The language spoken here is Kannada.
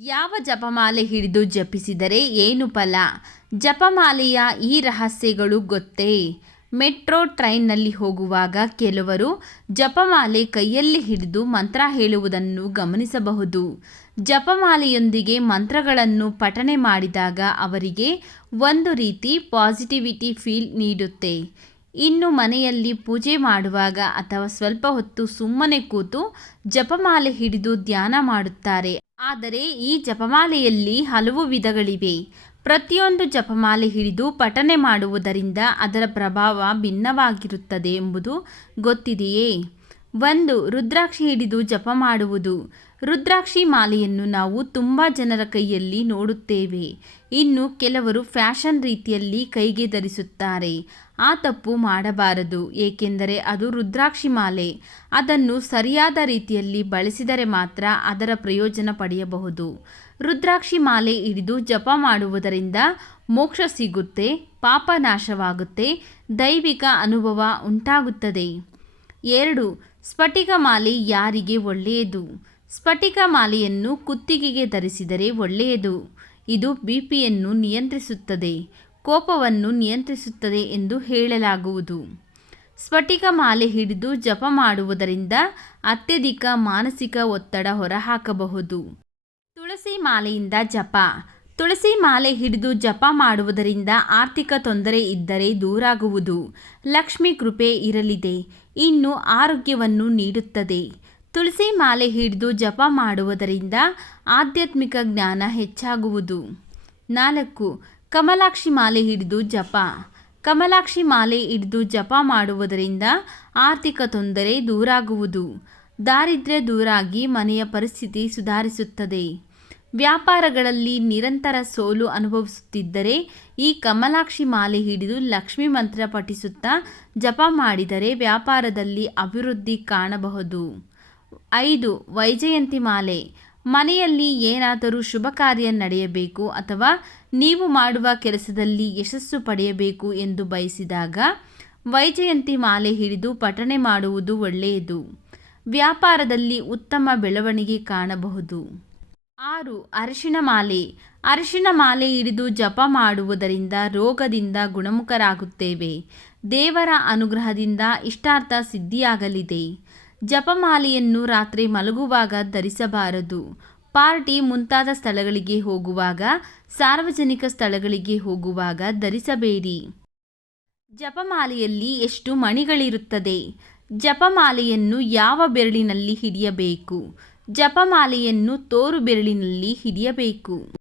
ಯಾವ ಜಪಮಾಲೆ ಹಿಡಿದು ಜಪಿಸಿದರೆ ಏನು ಫಲ? ಜಪಮಾಲೆಯ ಈ ರಹಸ್ಯಗಳು ಗೊತ್ತೇ? ಮೆಟ್ರೋ ಟ್ರೈನ್ನಲ್ಲಿ ಹೋಗುವಾಗ ಕೆಲವರು ಜಪಮಾಲೆ ಕೈಯಲ್ಲಿ ಹಿಡಿದು ಮಂತ್ರ ಹೇಳುವುದನ್ನು ಗಮನಿಸಬಹುದು. ಜಪಮಾಲೆಯೊಂದಿಗೆ ಮಂತ್ರಗಳನ್ನು ಪಠನೆ ಮಾಡಿದಾಗ ಅವರಿಗೆ ಒಂದು ರೀತಿ ಪಾಸಿಟಿವಿಟಿ ಫೀಲ್ ನೀಡುತ್ತೆ. ಇನ್ನು ಮನೆಯಲ್ಲಿ ಪೂಜೆ ಮಾಡುವಾಗ ಅಥವಾ ಸ್ವಲ್ಪ ಹೊತ್ತು ಸುಮ್ಮನೆ ಕೂತು ಜಪಮಾಲೆ ಹಿಡಿದು ಧ್ಯಾನ ಮಾಡುತ್ತಾರೆ. ಆದರೆ ಈ ಜಪಮಾಲೆಯಲ್ಲಿ ಹಲವು ವಿಧಗಳಿವೆ. ಪ್ರತಿಯೊಂದು ಜಪಮಾಲೆ ಹಿಡಿದು ಪಠನೆ ಮಾಡುವುದರಿಂದ ಅದರ ಪ್ರಭಾವ ಭಿನ್ನವಾಗಿರುತ್ತದೆ ಎಂಬುದು ಗೊತ್ತಿದೆಯೇ? ಒಂದು, ರುದ್ರಾಕ್ಷಿ ಹಿಡಿದು ಜಪ ಮಾಡುವುದು. ರುದ್ರಾಕ್ಷಿ ಮಾಲೆಯನ್ನು ನಾವು ತುಂಬ ಜನರ ಕೈಯಲ್ಲಿ ನೋಡುತ್ತೇವೆ. ಇನ್ನು ಕೆಲವರು ಫ್ಯಾಷನ್ ರೀತಿಯಲ್ಲಿ ಕೈಗೆ ಧರಿಸುತ್ತಾರೆ. ಆ ತಪ್ಪು ಮಾಡಬಾರದು, ಏಕೆಂದರೆ ಅದು ರುದ್ರಾಕ್ಷಿ ಮಾಲೆ. ಅದನ್ನು ಸರಿಯಾದ ರೀತಿಯಲ್ಲಿ ಬಳಸಿದರೆ ಮಾತ್ರ ಅದರ ಪ್ರಯೋಜನ ಪಡೆಯಬಹುದು. ರುದ್ರಾಕ್ಷಿ ಮಾಲೆ ಹಿಡಿದು ಜಪ ಮಾಡುವುದರಿಂದ ಮೋಕ್ಷ ಸಿಗುತ್ತೆ, ಪಾಪ ನಾಶವಾಗುತ್ತೆ, ದೈವಿಕ ಅನುಭವ ಉಂಟಾಗುತ್ತದೆ. ಎರಡು, ಸ್ಫಟಿಕ ಮಾಲೆ ಯಾರಿಗೆ ಒಳ್ಳೆಯದು? ಸ್ಫಟಿಕ ಮಾಲೆಯನ್ನು ಕುತ್ತಿಗೆಗೆ ಧರಿಸಿದರೆ ಒಳ್ಳೆಯದು. ಇದು ಬಿ ಪಿಯನ್ನು ನಿಯಂತ್ರಿಸುತ್ತದೆ, ಕೋಪವನ್ನು ನಿಯಂತ್ರಿಸುತ್ತದೆ ಎಂದು ಹೇಳಲಾಗುವುದು. ಸ್ಫಟಿಕ ಮಾಲೆ ಹಿಡಿದು ಜಪ ಮಾಡುವುದರಿಂದ ಅತ್ಯಧಿಕ ಮಾನಸಿಕ ಒತ್ತಡ ಹೊರಹಾಕಬಹುದು. ತುಳಸಿ ಮಾಲೆಯಿಂದ ಜಪ. ತುಳಸಿ ಮಾಲೆ ಹಿಡಿದು ಜಪ ಮಾಡುವುದರಿಂದ ಆರ್ಥಿಕ ತೊಂದರೆ ಇದ್ದರೆ ದೂರಾಗುವುದು. ಲಕ್ಷ್ಮಿ ಕೃಪೆ ಇರಲಿದೆ. ಇನ್ನು ಆರೋಗ್ಯವನ್ನು ನೀಡುತ್ತದೆ. ತುಳಸಿ ಮಾಲೆ ಹಿಡಿದು ಜಪ ಮಾಡುವುದರಿಂದ ಆಧ್ಯಾತ್ಮಿಕ ಜ್ಞಾನ ಹೆಚ್ಚಾಗುವುದು. ನಾಲ್ಕು, ಕಮಲಾಕ್ಷಿ ಮಾಲೆ ಹಿಡಿದು ಜಪ. ಕಮಲಾಕ್ಷಿ ಮಾಲೆ ಹಿಡಿದು ಜಪ ಮಾಡುವುದರಿಂದ ಆರ್ಥಿಕ ತೊಂದರೆ ದೂರಾಗುವುದು. ದಾರಿದ್ರ್ಯ ದೂರಾಗಿ ಮನೆಯ ಪರಿಸ್ಥಿತಿ ಸುಧಾರಿಸುತ್ತದೆ. ವ್ಯಾಪಾರಗಳಲ್ಲಿ ನಿರಂತರ ಸೋಲು ಅನುಭವಿಸುತ್ತಿದ್ದರೆ ಈ ಕಮಲಾಕ್ಷಿ ಮಾಲೆ ಹಿಡಿದು ಲಕ್ಷ್ಮಿ ಮಂತ್ರ ಪಠಿಸುತ್ತಾ ಜಪ ಮಾಡಿದರೆ ವ್ಯಾಪಾರದಲ್ಲಿ ಅಭಿವೃದ್ಧಿ ಕಾಣಬಹುದು. ಐದು, ವೈಜಯಂತಿ ಮಾಲೆ. ಮನೆಯಲ್ಲಿ ಏನಾದರೂ ಶುಭ ಕಾರ್ಯ ನಡೆಯಬೇಕು ಅಥವಾ ನೀವು ಮಾಡುವ ಕೆಲಸದಲ್ಲಿ ಯಶಸ್ಸು ಪಡೆಯಬೇಕು ಎಂದು ಬಯಸಿದಾಗ ವೈಜಯಂತಿ ಮಾಲೆ ಹಿಡಿದು ಪಠಣೆ ಮಾಡುವುದು ಒಳ್ಳೆಯದು. ವ್ಯಾಪಾರದಲ್ಲಿ ಉತ್ತಮ ಬೆಳವಣಿಗೆ ಕಾಣಬಹುದು. ಆರು, ಅರಿಶಿಣ ಮಾಲೆ. ಅರಿಶಿಣ ಮಾಲೆ ಹಿಡಿದು ಜಪ ಮಾಡುವುದರಿಂದ ರೋಗದಿಂದ ಗುಣಮುಖರಾಗುತ್ತೇವೆ. ದೇವರ ಅನುಗ್ರಹದಿಂದ ಇಷ್ಟಾರ್ಥ ಸಿದ್ಧಿಯಾಗಲಿದೆ. ಜಪಮಾಲೆಯನ್ನು ರಾತ್ರಿ ಮಲಗುವಾಗ ಧರಿಸಬಾರದು. ಪಾರ್ಟಿ ಮುಂತಾದ ಸ್ಥಳಗಳಿಗೆ ಹೋಗುವಾಗ, ಸಾರ್ವಜನಿಕ ಸ್ಥಳಗಳಿಗೆ ಹೋಗುವಾಗ ಧರಿಸಬೇಡಿ. ಜಪಮಾಲೆಯಲ್ಲಿ ಎಷ್ಟು ಮಣಿಗಳಿರುತ್ತದೆ? ಜಪಮಾಲೆಯನ್ನು ಯಾವ ಬೆರಳಿನಲ್ಲಿ ಹಿಡಿಯಬೇಕು? ಜಪಮಾಲೆಯನ್ನು ತೋರು ಬೆರಳಿನಲ್ಲಿ ಹಿಡಿಯಬೇಕು.